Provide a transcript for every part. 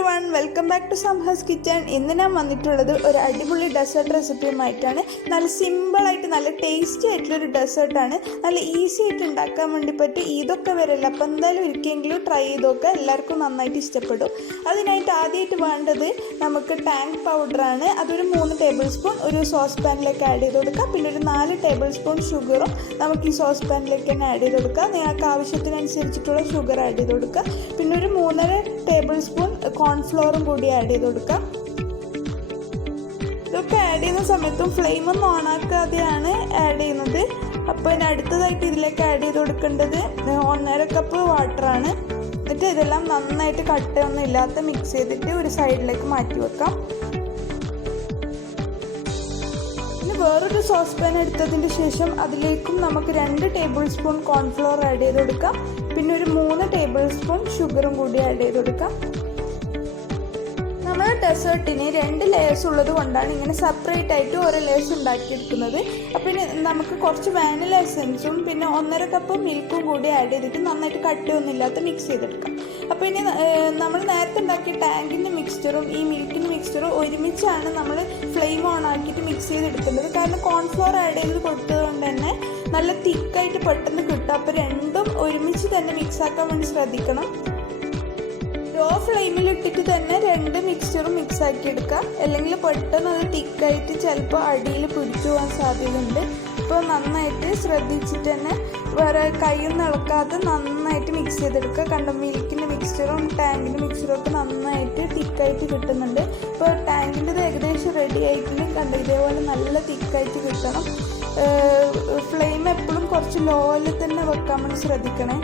everyone, welcome back to Samha's Kitchen. ഇന്ന് ഞാൻ വന്നിട്ടുള്ളത് ഒരു അടിപൊളി ഡെസേർട്ട് റെസിപ്പിയുമായിട്ടാണ്. നല്ല സിമ്പിളായിട്ട് നല്ല ടേസ്റ്റി ആയിട്ടുള്ളൊരു ഡെസേർട്ടാണ്. നല്ല ഈസി ആയിട്ട് ഉണ്ടാക്കാൻ വേണ്ടി പറ്റും. ഇതൊക്കെ വരില്ല, അപ്പോൾ എന്തായാലും ഒരിക്കലെങ്കിലും ട്രൈ ചെയ്ത് നോക്കുക. എല്ലാവർക്കും നന്നായിട്ട് ഇഷ്ടപ്പെടും. അതിനായിട്ട് ആദ്യമായിട്ട് വേണ്ടത് നമുക്ക് ടാങ്ക് പൗഡറാണ്. അതൊരു 3 ടേബിൾ സ്പൂൺ ഒരു സോസ് പാനിലേക്ക് ആഡ് ചെയ്ത് കൊടുക്കുക. പിന്നെ ഒരു 4 ടേബിൾ സ്പൂൺ ഷുഗറും നമുക്ക് ഈ സോസ് പാനിലേക്ക് തന്നെ ആഡ് ചെയ്ത് കൊടുക്കുക. നിങ്ങൾക്ക് ആവശ്യത്തിനനുസരിച്ചിട്ടുള്ള ഷുഗർ ആഡ് ചെയ്ത് കൊടുക്കുക. പിന്നെ ഒരു 3.5 ടേബിൾ സ്പൂൺ കോൺഫ്ലോറും കൂടി ആഡ് ചെയ്ത് കൊടുക്കാം. ഇതൊക്കെ ആഡ് ചെയ്യുന്ന സമയത്തും ഫ്ലെയിമൊന്നും ഓണാക്കാതെയാണ് ആഡ് ചെയ്യുന്നത്. അപ്പോൾ ഇനി അടുത്തതായിട്ട് ഇതിലേക്ക് ആഡ് ചെയ്ത് കൊടുക്കേണ്ടത് 1.5 കപ്പ് വാട്ടറാണ്. എന്നിട്ട് ഇതെല്ലാം നന്നായിട്ട് കട്ടയൊന്നും ഇല്ലാത്ത മിക്സ് ചെയ്തിട്ട് ഒരു സൈഡിലേക്ക് മാറ്റി വെക്കാം. ഇനി വേറൊരു സോസ് പാൻ എടുത്തതിന് ശേഷം അതിലേക്കും നമുക്ക് 2 ടേബിൾ സ്പൂൺ കോൺഫ്ലോർ ആഡ് ചെയ്ത് കൊടുക്കാം. പിന്നെ ഒരു 3 ടേബിൾ സ്പൂൺ ഷുഗറും കൂടി ആഡ് ചെയ്ത് കൊടുക്കാം. നമ്മൾ ഡെസേർട്ടിന് 2 ലെയേഴ്സ് ഉള്ളത് കൊണ്ടാണ് ഇങ്ങനെ സെപ്പറേറ്റ് ആയിട്ട് ഓരോ ലെയേഴ്സ് ഉണ്ടാക്കിയെടുക്കുന്നത്. അപ്പോൾ ഇനി നമുക്ക് കുറച്ച് വാനില എസൻസും പിന്നെ 1.5 കപ്പ് മിൽക്കും കൂടി ആഡ് ചെയ്തിട്ട് നന്നായിട്ട് കട്ടിയൊന്നുമില്ലാത്ത മിക്സ് ചെയ്തെടുക്കാം. അപ്പോൾ ഇനി നമ്മൾ നേരത്തെ ഉണ്ടാക്കിയ ടാങ്കിൻ്റെ മിക്സ്ചറും ഈ മിൽക്കിൻ്റെ മിക്സ്ചറും ഒരുമിച്ചാണ് നമ്മൾ ഫ്ലെയിം ഓൺ ആക്കിയിട്ട് മിക്സ് ചെയ്തെടുക്കുന്നത്. കാരണം കോൺഫ്ലോർ ആഡ് ചെയ്ത് കൊടുത്തത് കൊണ്ട് തന്നെ നല്ല തിക്കായിട്ട് പെട്ടെന്ന് കിട്ടും. അപ്പോൾ രണ്ടും ഒരുമിച്ച് തന്നെ മിക്സ് ആക്കാൻ വേണ്ടി ശ്രദ്ധിക്കണം. ലോ ഫ്ലെയിമിൽ ഇട്ടിട്ട് തന്നെ 2 മിക്സ്ചറും മിക്സ് ആക്കി എടുക്കാം. അല്ലെങ്കിൽ പെട്ടെന്ന് അത് തിക്കായിട്ട് ചിലപ്പോൾ അടിയിൽ പിടിച്ചു പോകാൻ സാധ്യതയുണ്ട്. ഇപ്പോൾ നന്നായിട്ട് ശ്രദ്ധിച്ചിട്ട് തന്നെ വേറെ കൈയൊന്നും ഇളക്കാതെ നന്നായിട്ട് മിക്സ് ചെയ്തെടുക്കുക. കണ്ടോ, മിൽക്കിൻ്റെ മിക്സ്ചറും ടാങ്കിൻ്റെ മിക്സ്ചറും ഒക്കെ നന്നായിട്ട് തിക്കായിട്ട് കിട്ടുന്നുണ്ട്. ഇപ്പോൾ ടാങ്കിൻ്റെത് ഏകദേശം റെഡി ആയിട്ടുണ്ടെങ്കിൽ കണ്ടോ, ഇതേപോലെ നല്ല തിക്കായിട്ട് കിട്ടണം. ഫ്ലെയിം എപ്പോഴും കുറച്ച് ലോയിൽ തന്നെ വെക്കാൻ വേണ്ടി ശ്രദ്ധിക്കണേ.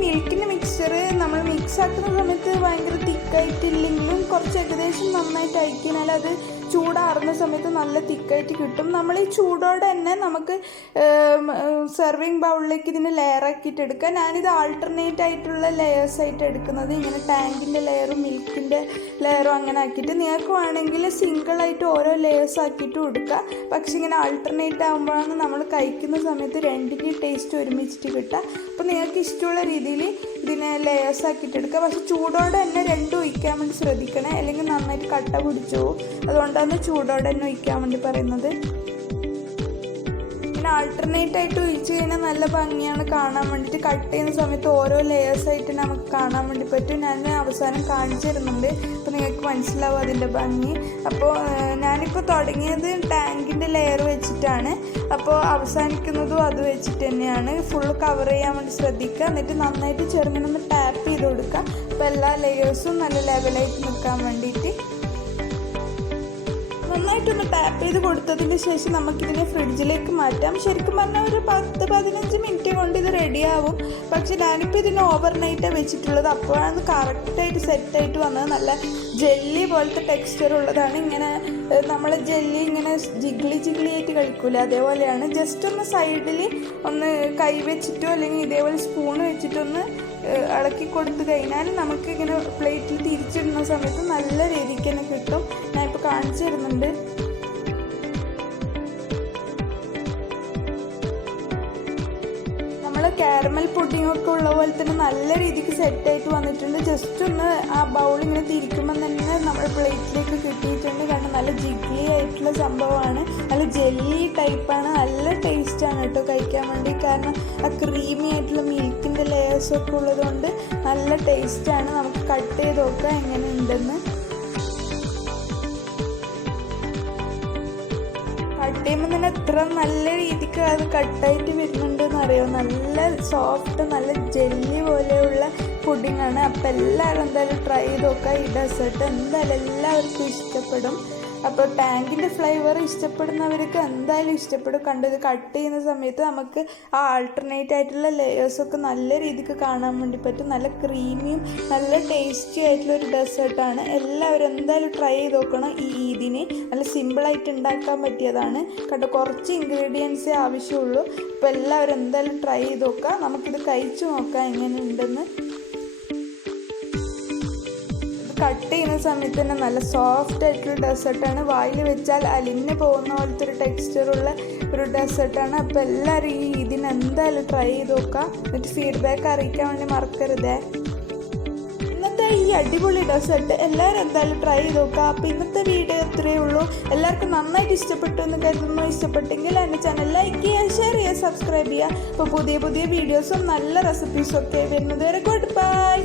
മിൽക്കിൻ്റെ മിക്സ്ചർ നമ്മൾ മിക്സ് ആക്കുന്ന സമയത്ത് ഭയങ്കര തിക്കായിട്ടില്ലെങ്കിലും കുറച്ച് ഏകദേശം നന്നായിട്ട് അയക്കിയാൽ അത് ചൂടാറുന്ന സമയത്ത് നല്ല തിക്കായിട്ട് കിട്ടും. നമ്മൾ ഈ ചൂടോടെ തന്നെ നമുക്ക് സെർവിങ് ബൗളിലേക്ക് ഇതിന് ലെയർ ആക്കിയിട്ട് എടുക്കാം. ഞാനിത് ആൾട്ടർനേറ്റ് ആയിട്ടുള്ള ലെയേഴ്സ് ആയിട്ട് എടുക്കുന്നത്. ഇങ്ങനെ ടാങ്കിൻ്റെ ലെയറും മിൽക്കിൻ്റെ ലെയറും അങ്ങനെ ആക്കിയിട്ട് നിങ്ങൾക്ക് വേണമെങ്കിൽ സിംഗിളായിട്ട് ഓരോ ലെയേഴ്സ് ആക്കിയിട്ടും എടുക്കുക. പക്ഷെ ഇങ്ങനെ ആൾട്ടർനേറ്റ് ആകുമ്പോഴാണ് നമ്മൾ കഴിക്കുന്ന സമയത്ത് രണ്ടിൻ്റെ ടേസ്റ്റ് ഒരുമിച്ചിട്ട് കിട്ടുക. അപ്പോൾ നിങ്ങൾക്ക് ഇഷ്ടമുള്ള രീതിയിൽ ഇതിനെ ലെയേഴ്സ് ആക്കിയിട്ട് എടുക്കുക. പക്ഷെ ചൂടോടെ തന്നെ രണ്ടും ഒഴിക്കാൻ വേണ്ടി ശ്രദ്ധിക്കണേ, അല്ലെങ്കിൽ നന്നായിട്ട് കട്ട പിടിച്ചു പോകും. അതുകൊണ്ടാണ് ചൂടോടെ തന്നെ ഒഴിക്കാൻ വേണ്ടി പറയുന്നത്. ഇങ്ങനെ ആൾട്ടർനേറ്റ് ആയിട്ട് ഒഴിച്ച് കഴിഞ്ഞാൽ നല്ല ഭംഗിയാണ് കാണാൻ വേണ്ടിയിട്ട്. കട്ട് ചെയ്യുന്ന സമയത്ത് ഓരോ ലെയേഴ്സായിട്ട് നമുക്ക് കാണാൻ വേണ്ടി പറ്റും. ഞാൻ അവസാനം കാണിച്ചു തരുന്നുണ്ട്, അപ്പോൾ നിങ്ങൾക്ക് മനസ്സിലാവും അതിൻ്റെ ഭംഗി. അപ്പോൾ ഞാനിപ്പോൾ തുടങ്ങിയത് ടാങ്കിൻ്റെ ലെയർ വെച്ചിട്ടാണ്. അപ്പോൾ അവസാനിക്കുന്നതും അത് വെച്ചിട്ട് തന്നെയാണ്. ഫുൾ കവർ ചെയ്യാൻ വേണ്ടി ശ്രദ്ധിക്കുക. എന്നിട്ട് നന്നായിട്ട് ചെറുങ്ങനെ ടാപ്പ് ചെയ്ത് കൊടുക്കുക. അപ്പോൾ എല്ലാ ലെയേഴ്സും നല്ല ലെവലായിട്ട് നിൽക്കാൻ വേണ്ടിയിട്ട് നന്നായിട്ടൊന്ന് ടാപ്പ് ചെയ്ത് കൊടുത്തതിന് ശേഷം നമുക്കിതിനെ ഫ്രിഡ്ജിലേക്ക് മാറ്റാം. ശരിക്കും പറഞ്ഞാൽ ഒരു 10-15 മിനിറ്റ് കൊണ്ട് ഇത് റെഡിയാവും. പക്ഷെ ഞാനിപ്പോൾ ഇതിന് ഓവർനൈറ്റാണ് വെച്ചിട്ടുള്ളത്. അപ്പോഴാണ് കറക്റ്റായിട്ട് സെറ്റായിട്ട് വന്നത്. നല്ല ജെല്ലി പോലത്തെ ടെക്സ്ചർ ഉള്ളതാണ്. ഇങ്ങനെ നമ്മൾ ജെല്ലി ഇങ്ങനെ ജിഗ്ലി ആയിട്ട് കഴിക്കൂല, അതേപോലെയാണ്. ജസ്റ്റ് ഒന്ന് സൈഡിൽ ഒന്ന് കൈ വെച്ചിട്ടോ അല്ലെങ്കിൽ ഇതേപോലെ സ്പൂൺ വെച്ചിട്ടൊന്ന് ഇളക്കി കൊടുത്തു കഴിഞ്ഞാൽ നമുക്ക് ഇങ്ങനെ പ്ലേറ്റിൽ തിരിച്ചിടുന്ന സമയത്ത് നല്ല രീതിക്ക് തന്നെ കിട്ടും. ഞാൻ ഇപ്പോൾ കാണിച്ചു തരുന്നുണ്ട്. നമ്മൾ കാരമൽ പുഡിംഗ് ഒക്കെ ഉള്ള പോലെ തന്നെ നല്ല രീതിക്ക് സെറ്റായിട്ട് വന്നിട്ടുണ്ട്. ജസ്റ്റ് ഒന്ന് ആ ബൗൾ ഇങ്ങനെ തിരിക്കുമ്പോൾ തന്നെ നമ്മുടെ പ്ലേറ്റിലേക്ക് കിട്ടിയിട്ടുണ്ട്. കാരണം നല്ല ജിഗ്ലി ആയിട്ടുള്ള സംഭവമാണ്, നല്ല ജെല്ലി ടൈപ്പാണ്. നല്ല ടേസ്റ്റാണ് കേട്ടോ കഴിക്കാൻ വേണ്ടി. കാരണം ആ ക്രീമി ആയിട്ടുള്ള മിൽക്കിൻ്റെ ലെയേഴ്സൊക്കെ ഉള്ളത് കൊണ്ട് നല്ല ടേസ്റ്റാണ്. നമുക്ക് കട്ട് ചെയ്ത് നോക്കാം എങ്ങനെ ഉണ്ടെന്ന്. കട്ട് ചെയ്യുമ്പോൾ തന്നെ എത്ര നല്ല രീതിക്ക് അത് കട്ടായിട്ട് വരുന്നുണ്ടെന്ന് അറിയാം. നല്ല സോഫ്റ്റ് നല്ല ജെല്ലി പോലെയുള്ള പുഡിങ്ങാണ്. അപ്പോൾ എല്ലാവരും എന്തായാലും ട്രൈ ചെയ്ത് നോക്കുക. ഈ ഡെസേർട്ട് എന്തായാലും എല്ലാവർക്കും ഇഷ്ടപ്പെടും. അപ്പോൾ ടാങ്കിൻ്റെ ഫ്ലേവർ ഇഷ്ടപ്പെടുന്നവർക്ക് എന്തായാലും ഇഷ്ടപ്പെടും. കണ്ടത് കട്ട് ചെയ്യുന്ന സമയത്ത് നമുക്ക് ആ ആൾട്ടർനേറ്റ് ആയിട്ടുള്ള ലെയേഴ്സൊക്കെ നല്ല രീതിക്ക് കാണാൻ വേണ്ടി പറ്റും. നല്ല ക്രീമിയും നല്ല ടേസ്റ്റി ആയിട്ടുള്ള ഒരു ഡെസേർട്ടാണ്. എല്ലാവരും എന്തായാലും ട്രൈ ചെയ്ത് നോക്കണം. ഈ ഈദിന് നല്ല സിമ്പിളായിട്ട് ഉണ്ടാക്കാൻ പറ്റിയതാണ്. കണ്ടോ, കുറച്ച് ഇൻഗ്രീഡിയൻസേ ആവശ്യമുള്ളൂ. അപ്പോൾ എല്ലാവരും എന്തായാലും ട്രൈ ചെയ്ത് നോക്കുക. നമുക്കിത് കഴിച്ചു നോക്കാം എങ്ങനെ ഉണ്ടെന്ന്. കട്ട് ചെയ്യുന്ന സമയത്ത് തന്നെ നല്ല സോഫ്റ്റ് ആയിട്ടുള്ള ഡെസേർട്ടാണ്. വായിൽ വെച്ചാൽ അലിഞ്ഞ് പോകുന്ന പോലത്തെ ഒരു ടെക്സ്ചറുള്ള ഒരു ഡെസേർട്ടാണ്. അപ്പോൾ എല്ലാവരും ഇതിന് എന്തായാലും ട്രൈ ചെയ്ത് നോക്കുക. എന്നിട്ട് ഫീഡ്ബാക്ക് അറിയിക്കാൻ വേണ്ടി മറക്കരുതേ. ഇന്നത്തെ ഈ അടിപൊളി ഡെസേർട്ട് എല്ലാവരും എന്തായാലും ട്രൈ ചെയ്ത് നോക്കുക. അപ്പോൾ ഇന്നത്തെ വീഡിയോ ഇത്രയേ ഉള്ളൂ. എല്ലാവർക്കും നന്നായിട്ട് ഇഷ്ടപ്പെട്ടു എന്ന് കരുതുന്നു. ഇഷ്ടപ്പെട്ടെങ്കിൽ എൻ്റെ ചാനൽ ലൈക്ക് ചെയ്യുക, ഷെയർ ചെയ്യുക, സബ്സ്ക്രൈബ് ചെയ്യുക. അപ്പോൾ പുതിയ പുതിയ വീഡിയോസും നല്ല റെസിപ്പീസും ഒക്കെ വരുന്നത് വരെ ഗുഡ് ബൈ.